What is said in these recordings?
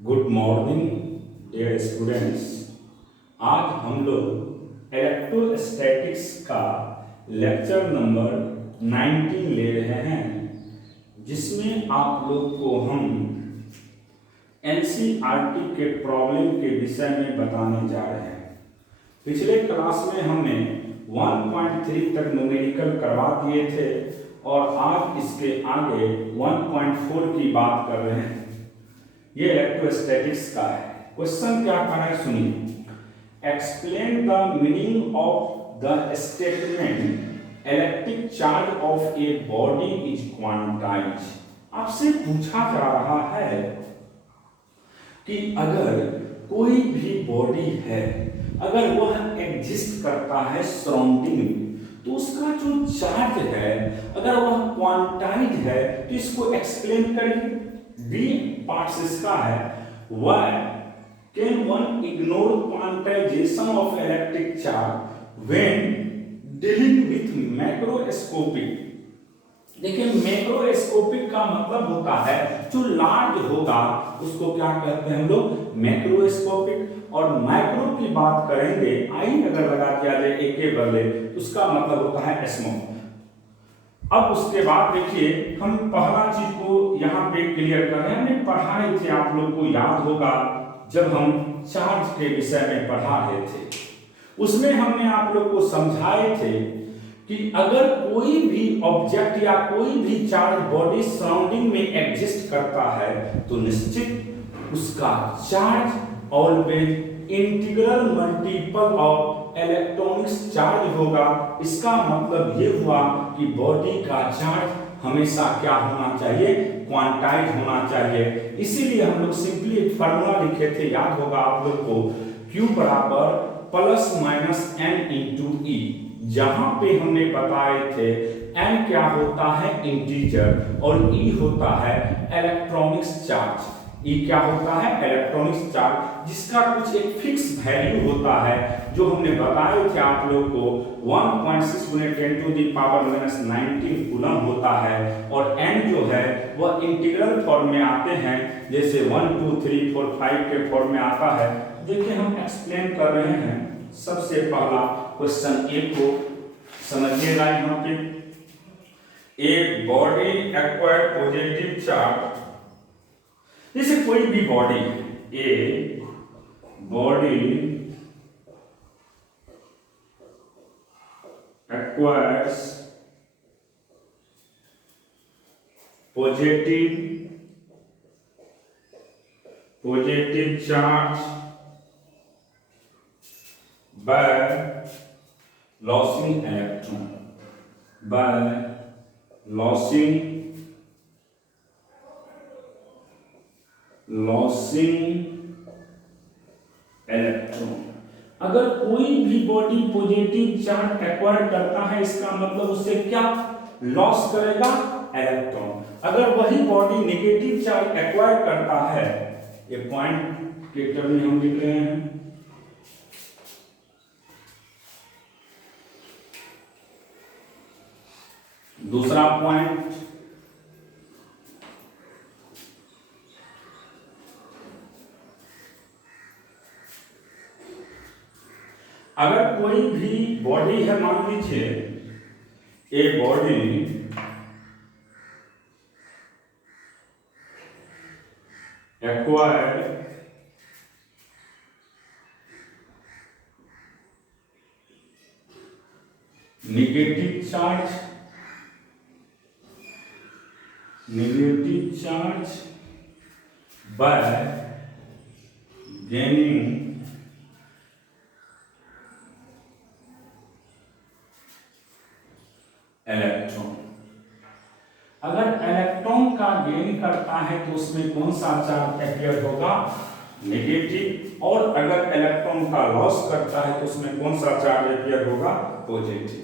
Good morning dear students. आज हम लोग इलेक्ट्रोस्टैटिक्स का लेक्चर नंबर 19 ले रहे हैं, जिसमें आप लोग को हम एनसीईआरटी के प्रॉब्लम के विषय में बताने जा रहे हैं। पिछले क्लास में हमने 1.3 तक न्यूमेरिकल करवा दिए थे और आज इसके आगे 1.4 की बात कर रहे हैं। ये इलेक्ट्रोस्टैटिक्स का है। क्वेश्चन क्या कर रहे हैं सुनिए। Explain the meaning of the statement electric charge of a body is quantize. आपसे पूछा जा रहा है कि अगर कोई भी बॉडी है, अगर वह एग्जिस्ट करता है सराउंडिंग में, तो उसका जो चार्ज है अगर वह क्वांटाइज है तो इसको एक्सप्लेन करिए। बी पार्ट्स इसका है, why can one ignore quantization of electric charge when dealing with macroscopic. देखिए, मैक्रोस्कोपिक का मतलब होता है जो लार्ज होगा उसको क्या कहते हैं हम लोग, मैक्रोस्कोपिक। और माइक्रो की बात करेंगे, आई अगर लगा दिया जाए एक के बदले, उसका मतलब होता है स्मॉल। अब उसके बाद देखिए, हम पहला चीज को यहाँ पे क्लियर कर रहे हैं। हमने पढ़ाए थे, आप लोग को याद होगा जब हम चार्ज के विषय में पढ़ा रहे थे, उसमें हमने आप लोग को समझाए थे कि अगर कोई भी ऑब्जेक्ट या कोई भी चार्ज बॉडी सराउंडिंग में एग्जिस्ट करता है तो निश्चित उसका charge always integral multiple of electronics charge होगा। इसका मतलब ये हुआ कि बॉडी का चार्ज हमेशा क्या होना चाहिए, क्वांटाइज होना चाहिए। इसीलिए हम लोग सिंपली एक फार्मूला लिखे थे, याद होगा आप लोग को, Q बराबर प्लस माइनस n इंटू ई। जहां पे हमने बताए थे n क्या होता है, इंटीजर, और e होता है इलेक्ट्रॉनिक्स चार्ज। E क्या होता है, इलेक्ट्रॉनिक्स चार्ज, जिसका कुछ एक फिक्स वैल्यू होता है जो हमने बताए थे आप लोग को 1.6 × 10⁻⁻19 कूलम होता है। और n जो है वह इंटीग्रल फॉर्म में आते हैं, जैसे 1 2 3 4 5 के फॉर्म में आता है। देखिए, हम एक्सप्लेन कर रहे हैं। सबसे पहला क्वेश्चन ए को समझिएगा। यहाँ पे एक बॉडी एक्वायर पॉजिटिव चार्ज, जैसे कोई भी body, a body acquires positive charge by losing electron, by losing electron. अगर कोई भी बॉडी पॉजिटिव चार्ज एक्वायर करता है, इसका मतलब उससे क्या लॉस करेगा, इलेक्ट्रॉन। अगर वही बॉडी नेगेटिव चार्ज एक्वायर करता है, ये पॉइंट के टर्म में हम लिख रहे हैं, दूसरा पॉइंट, अगर कोई भी बॉडी है, मान लीजिए a body acquired negative charge by gaining electron. अगर इलेक्ट्रॉन का गेन करता है तो उसमें कौन सा चार्ज अपीयर होगा, नेगेटिव। और अगर इलेक्ट्रॉन का लॉस करता है तो उसमें कौन सा चार्ज अपीयर होगा, पॉजिटिव।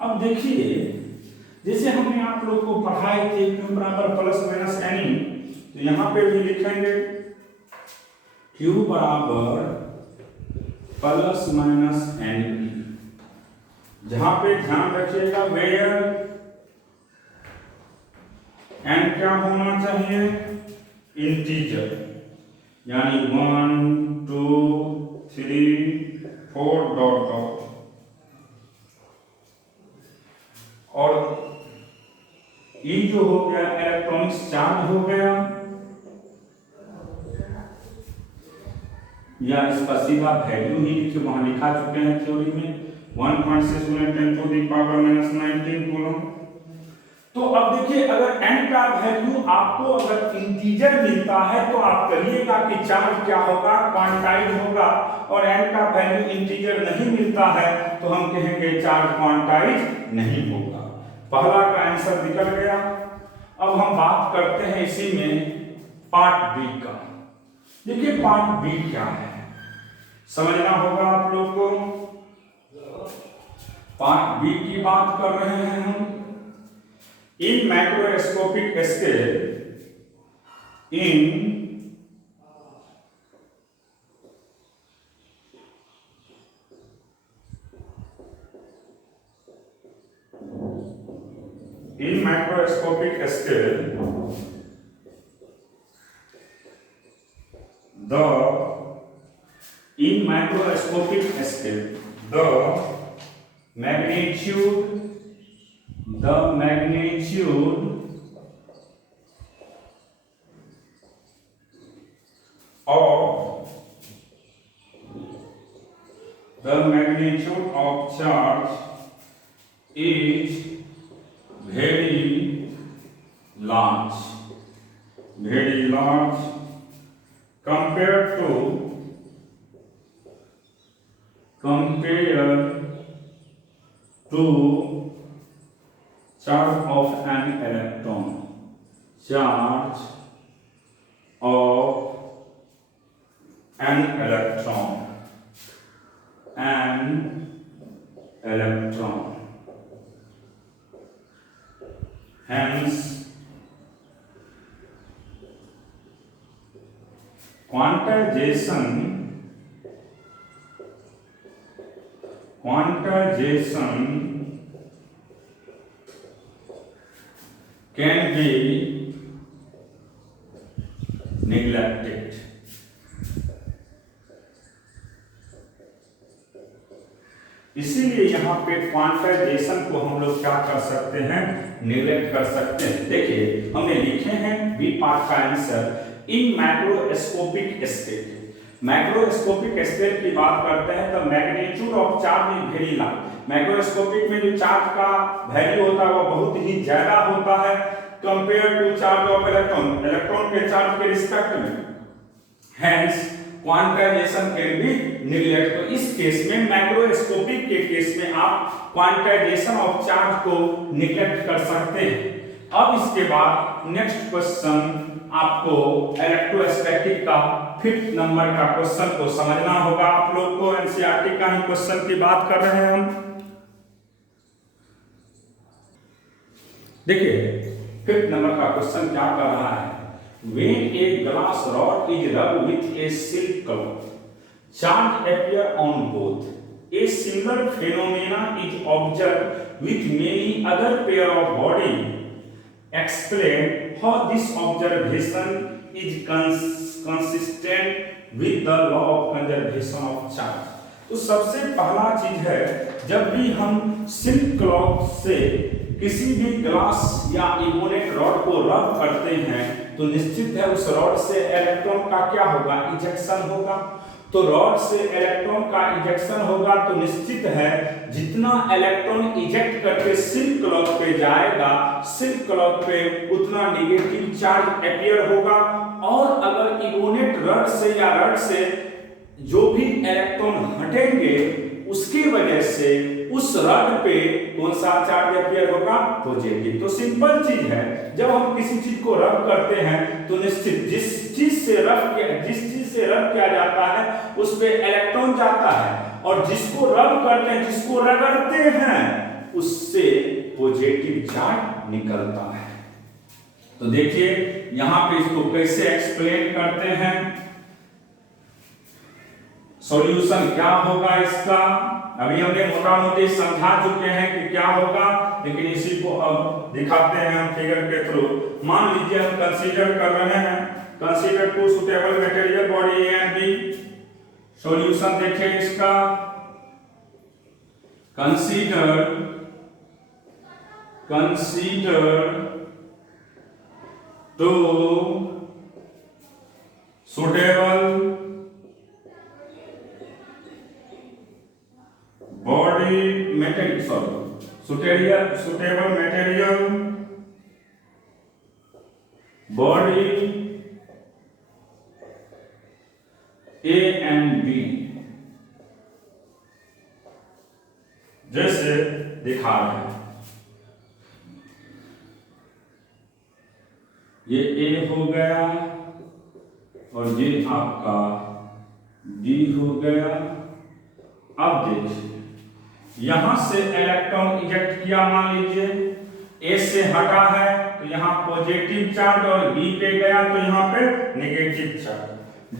अब देखिए, जैसे हमने आप लोग को पढ़ाए थे Q बराबर प्लस माइनस n, तो यहां पे भी लिखेंगे Q बराबर प्लस माइनस n। जहां पे ध्यान रखिएगा, वेयर एन क्या होना चाहिए, इंटीजर, यानी 1 2 3 4 डॉट डॉट। और ये जो हो गया इलेक्ट्रॉनिक्स चार्ज हो गया, या इसका सीधा वैल्यू ही लिखे, वहां लिखा चुके हैं थ्योरी में 1.6 × 10⁻⁹ कूलम। तो अब देखिए, अगर n का वैल्यू आपको अगर इंटीजर मिलता है तो आप कहिएगा कि चार्ज क्या होगा, क्वांटाइज होगा, और n का वैल्यू इंटीजर नहीं मिलता है तो हम कहेंगे चार्ज क्वांटाइज नहीं होगा। पहला का आंसर निकल गया। अब हम बात करते हैं इसी में पार्ट बी का। देखिए पार्ट बी क्या है, समझना होगा आप लोग को। पार्ट बी की बात कर रहे हैं हम। In microscopic scale, in microscopic scale, in microscopic scale, the magnitude of charge is very large compared to charge of an electron, hence quantization can be neglected. इसीलिए यहाँ पे क्वांटाइजेशन को हम लोग क्या कर सकते हैं, निगलेक्ट कर सकते हैं। देखिए हमने लिखे हैं बी पार्ट का आंसर, इन माइक्रोस्कोपिक स्केल। माइक्रोस्कोपिक स्केल की बात करते हैं तो magnitude of charge is very large. Microscopic में जो चार्ज का वैल्यू होता है वो बहुत ही ज्यादा होता है compare to charge of electron के चार्ज के रिस्पेक्ट में। Hence quantization can be neglect. तो इस केस में, माइक्रोस्कोपिक के केस में आप क्वांटाइजेशन ऑफ चार्ज को निगलेक्ट कर सकते हैं। अब इसके बाद नेक्स्ट क्वेश्चन आपको इलेक्ट्रोस्टैटिक का 5th नंबर का क्वेश्चन को समझना होगा आप लोग को। एनसीईआरटी का ही क्वेश्चन की बात कर रहे हैं हम। देखिए 5th नंबर का क्वेश्चन क्या कर रहा है, when a glass rod is rubbed with a silk cloth, charge appear on both. A similar phenomena is observed with many other pair of body. Explain how this observation is consistent with the law of conservation of charge. तो सबसे पहला चीज है, जब भी हम silk cloth से किसी भी ग्लास या इबोनेट रॉड को रब करते हैं तो निश्चित है उस रॉड से इलेक्ट्रॉन का क्या होगा, इजेक्शन होगा। तो रॉड से इलेक्ट्रॉन का इजेक्शन होगा तो निश्चित है जितना इलेक्ट्रॉन इजेक्ट करके सिल्क क्लॉथ पे जाएगा, सिल्क क्लॉथ पे उतना नेगेटिव चार्ज अपीयर होगा। और अगर इबोनेट रड से या रड से जो भी इलेक्ट्रॉन हटेंगे उसकी वजह से उस रड पे कौन सा चार्ज अपीयर होगा, पॉजिटिव। तो सिंपल चीज है, जब हम किसी चीज को रब करते हैं तो निश्चित जिस चीज से रब किया जाता है उस पे इलेक्ट्रॉन जाता है, और जिसको रब करते हैं, जिसको रगड़ते हैं, उससे पॉजिटिव चार्ज निकलता है। तो देखिए यहां पे इसको कैसे एक्सप्लेन करते हैं। सॉल्यूशन क्या होगा इसका, अभी हमने मोटा मोटी समझा चुके हैं कि क्या होगा। लेकिन इसी को अब दिखाते हैं हम फिगर के थ्रू। मान लीजिए हम कंसीडर कर रहे हैं, consider to suitable material body A and B. Solution देखिए इसका, consider to suitable body material, suitable material body A and B, जैसे दिखा रहे हैं। ये A हो गया और ये आपका B हो गया। अब देखिए यहां से इलेक्ट्रॉन इजेक्ट किया, मान लीजिए A से हटा है तो यहां पॉजिटिव चार्ज और B पे गया तो यहां पे negative charge.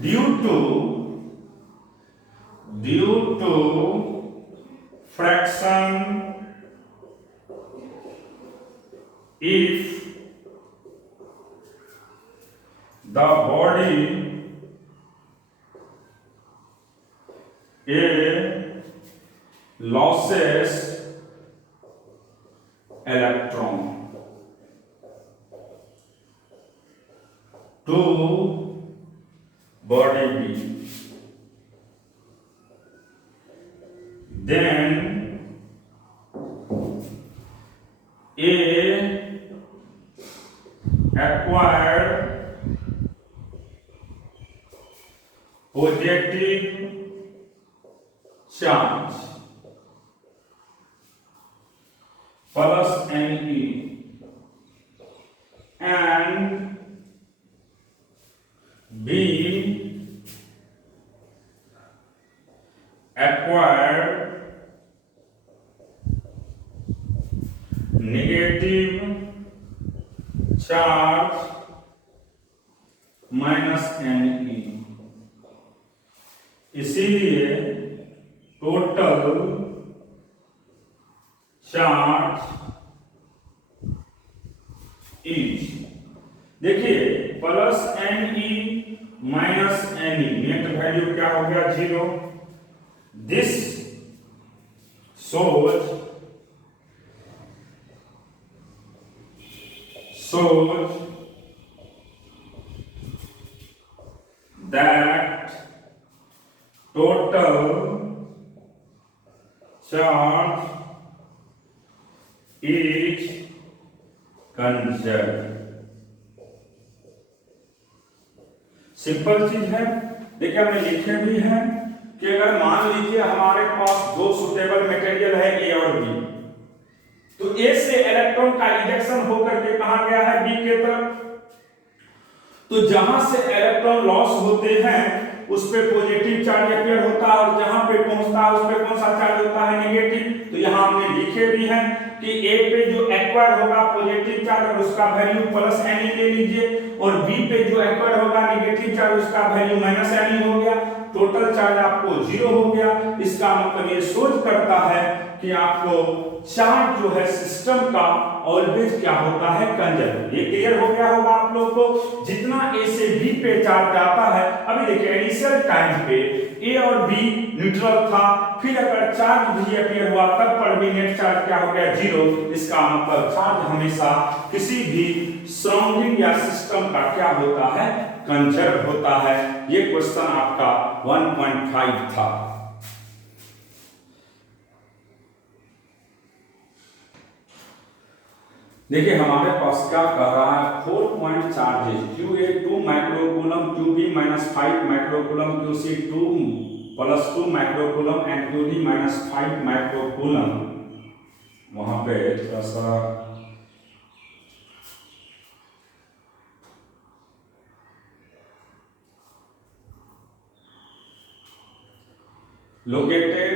Due to fraction if the body A loses electron to body B, then A acquired positive charge plus Ne and B acquired negative charge minus Ne। इसीलिए total charge is, देखिए plus Ne minus Ne, net value क्या हो गया 0। This shows that total charge is conserved। Simple चीज है। देखिए हमने लिखे भी है कि अगर मान लीजिए हमारे पास दो सुटेबल मटेरियल है ए और बी, तो ए से इलेक्ट्रॉन का इजेक्शन होकर के कहां गया है बी के तरफ, तो जहां से इलेक्ट्रॉन लॉस होते हैं उस पे पॉजिटिव चार्ज अपीयर होता है और जहां पे पहुंचता है उस पे कौन सा चार्ज होता है नेगेटिव। तो यहां हमने लिखे भी हैं कि ए पे जो एक्वायर होगा पॉजिटिव चार्ज और उसका वैल्यू प्लस Ne ले लीजिए, और बी पे जो एक्वायर होगा नेगेटिव चार्ज उसका वैल्यू माइनस Ne हो गया। टोटल चार्ज आपको 0 हो गया। इसका मतलब ये सोच करता है कि आपको चार्ज जो है सिस्टम का ऑलवेज क्या होता है कंजर्व। ये क्लियर हो गया होगा आप लोग को। जितना ए से बी पे चार्ज आता है, अभी देखिए इनिशियल टाइम पे ए और बी न्यूट्रल था, फिर अगर चार्ज भी अपीयर हुआ तब पर भी नेट चार्ज क्या हो गया 0। इसका मतलब चार्ज हमेशा किसी भी सराउंडिंग या सिस्टम का क्या होता है कंजर्व होता है। ये क्वेश्चन आपका 1.5 था। देखिए हमारे पास क्या कर रहा है 4 point charges QA 2 microcoulomb, QB -5 microcoulomb, QC 2 + 2 microcoulomb and QD -5 microcoulomb. वहां पे थोड़ा सा located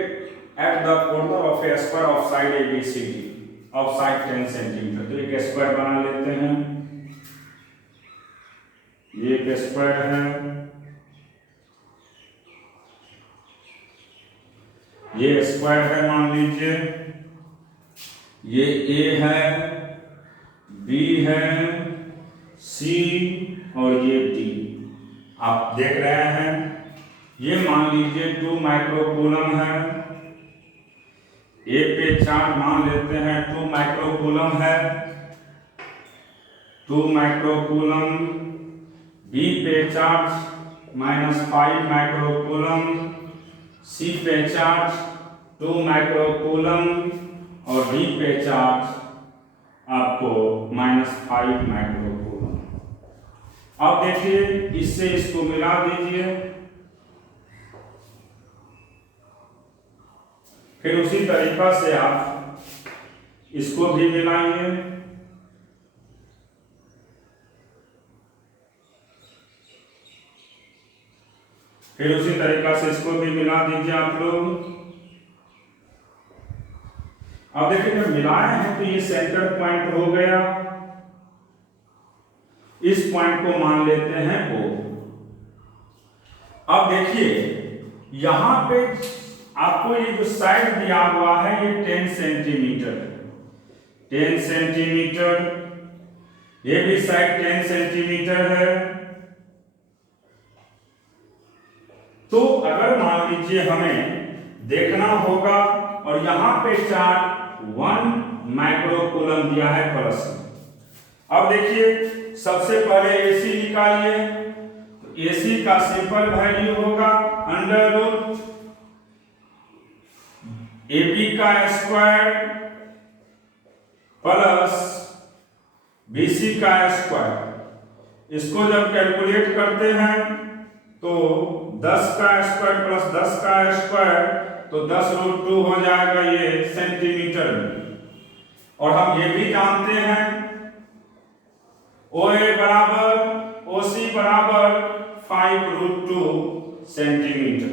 at the corner of a square of side ABCD of side 10 centimetre. तो एक स्क्वायर बना लेते हैं, ये एक स्क्वायर है, ये स्क्वायर है मान लीजिए, ये ए है, बी है, सी और ये डी आप देख रहे हैं। ये मान लीजिए 2 माइक्रोकूलम है। ए पे चार्ज मान लेते हैं 2 माइक्रोकूलम है, 2 माइक्रोकूलम। बी पे चार्ज -5 माइक्रोकूलम, सी पे चार्ज 2 माइक्रोकूलम और डी पे चार्ज आपको -5 माइक्रोकूलम। अब देखिए इससे इसको मिला दीजिए, फिर उसी तरीका से आप इसको भी मिलाएंगे। फिर उसी तरीका से इसको भी मिला दीजिए आप लोग। अब देखिए जब मिलाए हैं तो ये सेंटर पॉइंट हो गया। इस पॉइंट को मान लेते हैं O। अब देखिए यहां पे आपको ये जो साइड दिया हुआ है ये 10 सेंटीमीटर, 10 सेंटीमीटर। ये भी साइड 10 सेंटीमीटर है। तो अगर मान लीजिए हमें देखना होगा और यहां पे चार्ज 1 माइक्रोकूलम दिया है प्लस। अब देखिए सबसे पहले AC निकालिए। तो AC का सिंपल वैल्यू होगा √ AB का स्क्वायर प्लस BC का स्क्वायर। इसको जब कैलकुलेट करते हैं तो 10 का स्क्वायर प्लस 10 का स्क्वायर तो 10√2 हो जाएगा ये सेंटीमीटर में। और हम ये भी जानते हैं OA बराबर OC बराबर 5√2 सेंटीमीटर।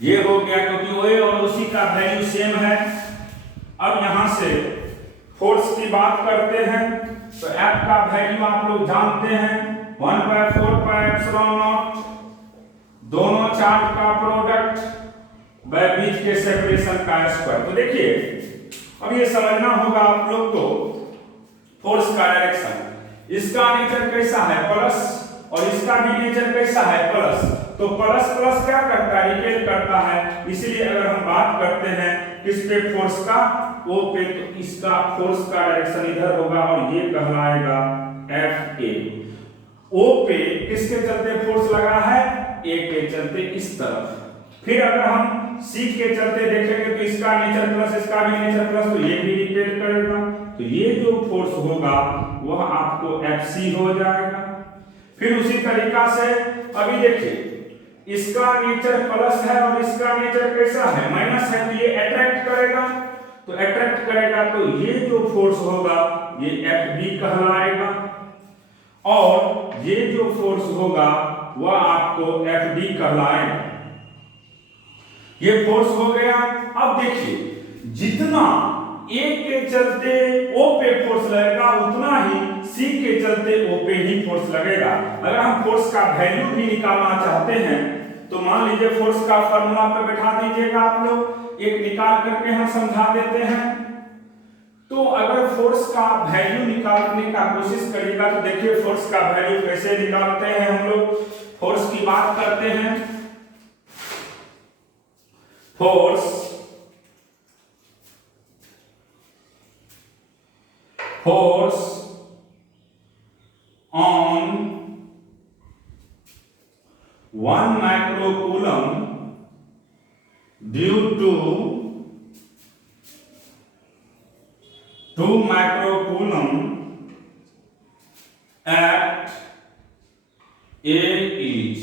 ये हो गया क्योंकि OA और OC का वैल्यू सेम है। अब यहां से फोर्स की बात करते हैं तो F का वैल्यू आप लोग जानते हैं 1/4πε0, दोनों चार्ज का प्रोडक्ट व बीच के सेपरेशन का स्क्वायर। तो देखिए अब ये समझना होगा आप लोग को फोर्स का डायरेक्शन। इसका नेचर कैसा है प्लस और इसका भी नेचर कैसा है प्लस। तो प्लस प्लस क्या करता है रिपेल करता है। इसलिए अगर हम बात करते हैं किस पे फोर्स का O पे तो इसका फोर्स का डायरेक्शन इधर होगा और ये कहलाएगा FA। O पे किसके चलते फोर्स लगा है A के चलते इस तरफ। फिर अगर हम C के चलते देखेंगे तो इसका नेचर प्लस इसका भी नेचर प्लस तो ये भी रिपेल करेगा। तो ये जो फोर्स होगा वह आपको FC हो जाएगा। फिर उसी तरीका से अभी देखिए इसका नेचर प्लस है और इसका नेचर कैसा है माइनस है। तो ये अट्रैक्ट करेगा, तो अट्रैक्ट करेगा तो ये जो फोर्स होगा ये FB कहलाएगा और ये जो फोर्स होगा वह आपको FD कहलाएगा। ये फोर्स हो गया। अब देखिए जितना A के चलते O पे फोर्स लगेगा उतना ही C के चलते O पे ही फोर्स लगेगा। अगर हम फोर्स का वैल्यू भी निकालना चाहते हैं तो मान लीजिए फोर्स का फॉर्मूला पे बैठा दीजिएगा आप लोग, एक निकाल करके हम समझा देते हैं। तो अगर फोर्स का वैल्यू निकालने का कोशिश करिएगा तो देखिए फोर्स का वैल्यू कैसे निकालते हैं हम लोग। फोर्स की बात करते हैं। Force on 1 microcoulomb due to 2 microcoulomb at A each।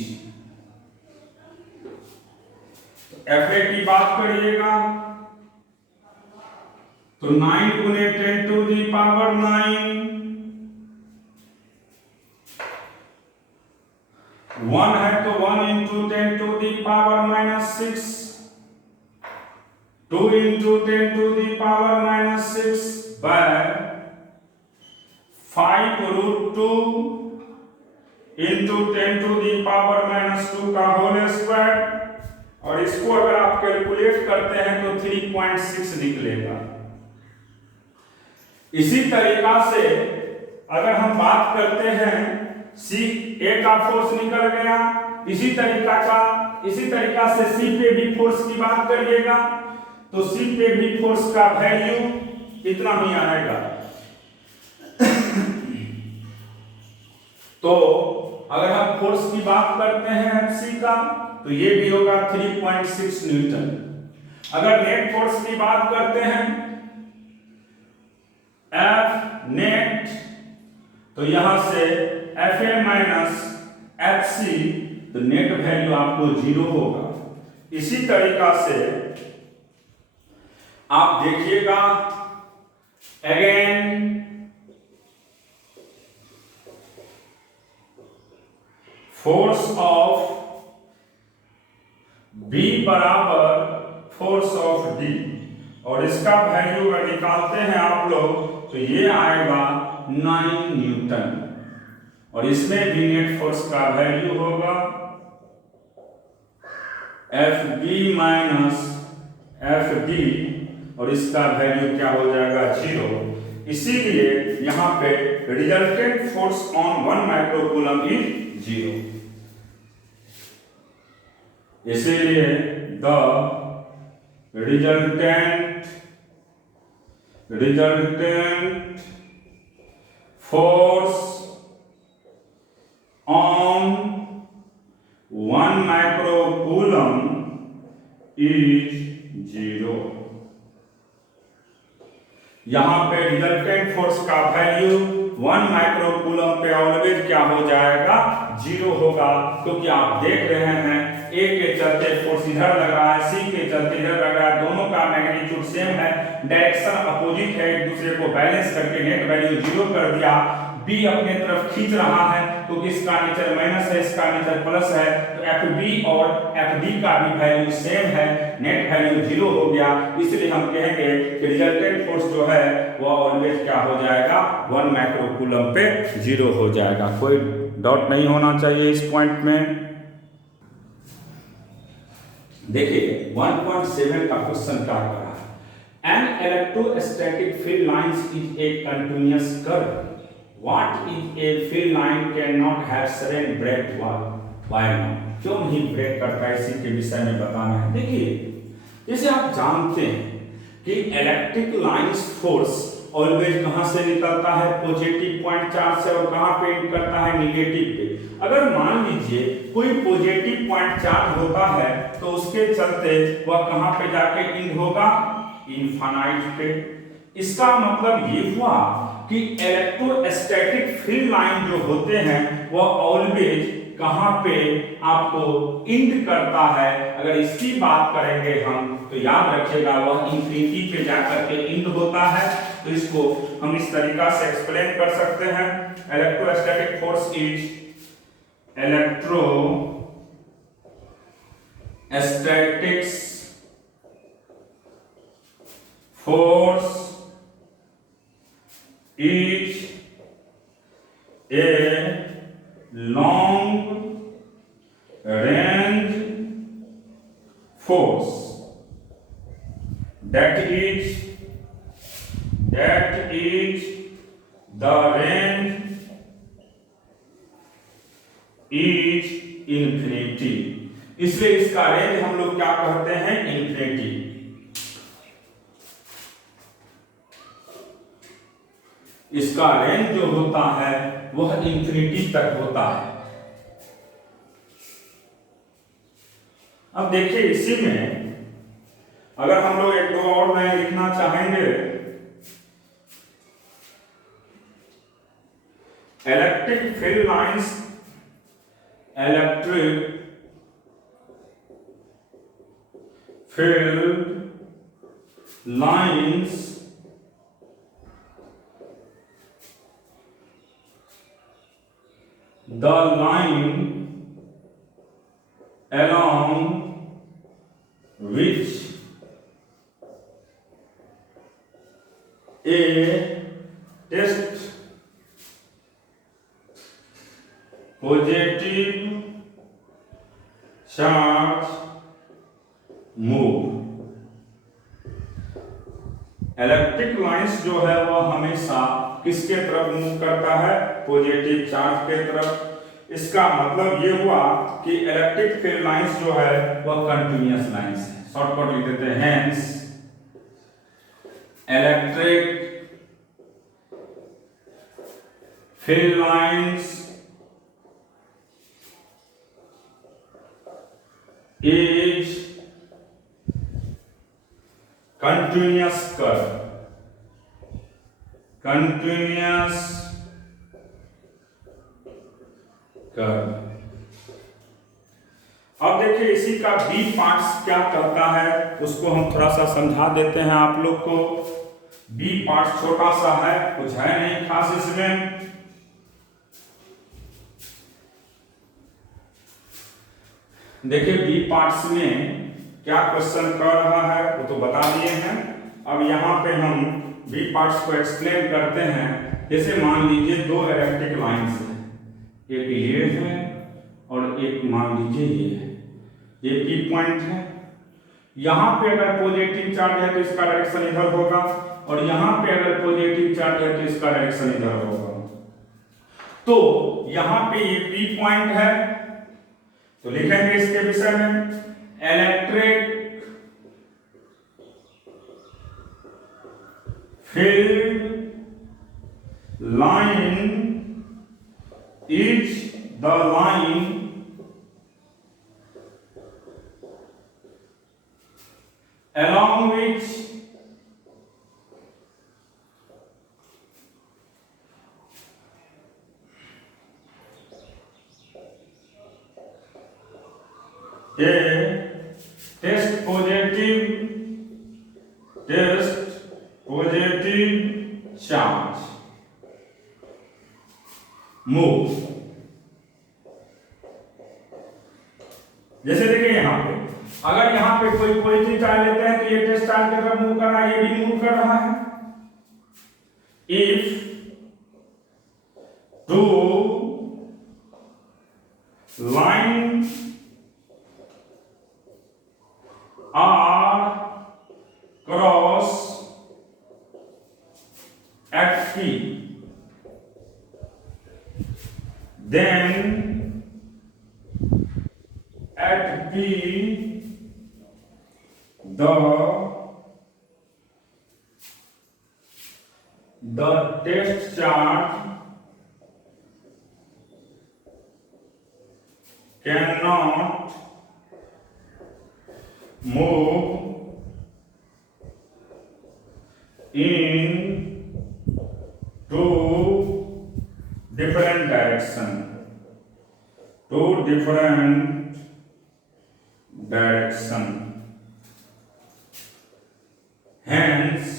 FA की बात करिएगा तो 9 गुने 10 टू दी पावर 9, 1 है तो 1 into 10 to the power -6, 2 into 10 to the power -6 by 5√2 into 10 to the power -2 का होल स्क्वायर। और इसको अगर आप कैलकुलेट करते हैं तो 3.6 निकलेगा। इसी तरीका से अगर हम बात करते हैं सी ए का फोर्स निकल गया, इसी तरीका से सी पे भी फोर्स की बात करिएगा तो सी पे भी फोर्स का वैल्यू इतना ही आएगा। तो अगर हम फोर्स की बात करते हैं एफसी का तो ये भी होगा 3.6 न्यूटन। अगर नेट फोर्स की बात करते हैं एफ नेट तो यहां से F A minus F C तो नेट वैल्यू आपको 0 होगा। इसी तरीका से आप देखिएगा अगेन फोर्स ऑफ B बराबर फोर्स ऑफ D और इसका वैल्यू अगर निकालते हैं आप लोग तो ये आएगा 9 न्यूटन और इसमें भी नेट फोर्स का वैल्यू होगा FB माइनस FD और इसका वैल्यू क्या हो जाएगा 0। इसीलिए यहां पे resultant force on 1 microcoulomb is 0। इसीलिए the resultant force on 1 microcoulomb is 0। यहां पे रिजल्टेंट फोर्स का वैल्यू 1 माइक्रोकूलम पे ऑलवेज क्या हो जाएगा 0 होगा, क्योंकि आप देख रहे हैं ए के चलते फोर्स इधर लग रहा है, सी के चलते इधर लग रहा है, दोनों का मैग्नीट्यूड सेम है, डायरेक्शन अपोजिट है, एक दूसरे को बैलेंस करके नेट वैल्यू 0 कर दिया। बी अपने तरफ खींच रहा है क्योंकि इसका नेचर माइनस है, इसका नेचर प्लस है, तो एफ बी और एफ डी का भी वैल्यू सेम है, नेट वैल्यू 0 हो गया। इसलिए हम कहेंगे कि रिजल्टेंट फोर्स जो है वो ऑलवेज क्या हो जाएगा 1 माइक्रोकूलम पे 0 हो जाएगा। कोई डाउट नहीं होना चाहिए इस पॉइंट में। देखिए 1.7 का क्वेश्चन क्या कर रहा है। An electrostatic field lines is a continuous curve. What is a field line can not have sudden break why not. क्यों नहीं ब्रेक करता है, इसी के विषय में बताना है। देखिए जैसे आप जानते हैं कि इलेक्ट्रिक लाइंस फोर्स ऑलवेज कहां से निकलता है पॉजिटिव पॉइंट चार्ज से और कहां पे एंड करता है निगेटिव पे। अगर मान लीजिए कोई पॉजिटिव पॉइंट चार्ज होता है तो उसके चलते वह कहां पे जाके एंड होगा इनफाइनाइट पे। इसका मतलब ये हुआ कि इलेक्ट्रोस्टैटिक फील्ड लाइन जो होते हैं वह ऑलवेज कहां पे आपको इंड करता है। अगर इसकी बात करेंगे हम तो याद रखिएगा वह इंफिनिटी पे जाकर के इंड होता है। तो इसको हम इस तरीका से एक्सप्लेन कर सकते हैं। Electrostatic force is electrostatics force is a long range force that is the range is infinity। इसलिए इसका रेंज हम लोग क्या कहते हैं इन्फिनिटी। इसका रेंज जो होता है वह इंफिनिटी तक होता है। अब देखिए इसी में अगर हम लोग एक दो और लाइन लिखना चाहेंगे, electric field lines the line along which a test positive charge move। Electric lines जो है वह हमेशा किसके तरफ मूव करता है? पॉजिटिव चार्ज के तरफ। इसका मतलब ये हुआ कि इलेक्ट्रिक फील्ड लाइंस जो है वह कंटिन्यूअस लाइंस है। शॉर्टकट लिख देते हैं, hence electric field lines is continuous curve, continuous curve। अब देखिए इसी का बी पार्ट्स क्या करता है उसको हम थोड़ा सा समझा देते हैं आप लोग को। बी पार्ट छोटा सा है, कुछ है नहीं खास इसमें। देखिए बी पार्ट्स में क्या क्वेश्चन कर रहा है वो तो बता दिए हैं। अब यहाँ पे हम बी पार्ट्स को एक्सप्लेन करते हैं। जैसे मान लीजिए दो इलेक्ट्रिक लाइंस है, एक ये है और एक मान लीजिए ये है, ये पी पॉइंट है। यहाँ पे अगर पॉजिटिव चार्ज है तो इसका डायरेक्शन इधर होगा, और यहाँ पे अगर पॉजिटिव चार्ज है तो इसका डायरेक्शन इधर होगा। तो यहाँ पे ये पी पॉइंट है, तो लिखेंगे इसके विषय में electric field line is the line along which a test positive charge move। जैसे देखिए यहाँ पे अगर यहाँ पे कोई पॉजिटिव चार्ज लेते हैं तो ये टेस्ट चार्ज की तरफ मूव कर रहा है, ये भी मूव कर रहा है। If two line are cross at P, then at P the test charge cannot move in two different directions, hence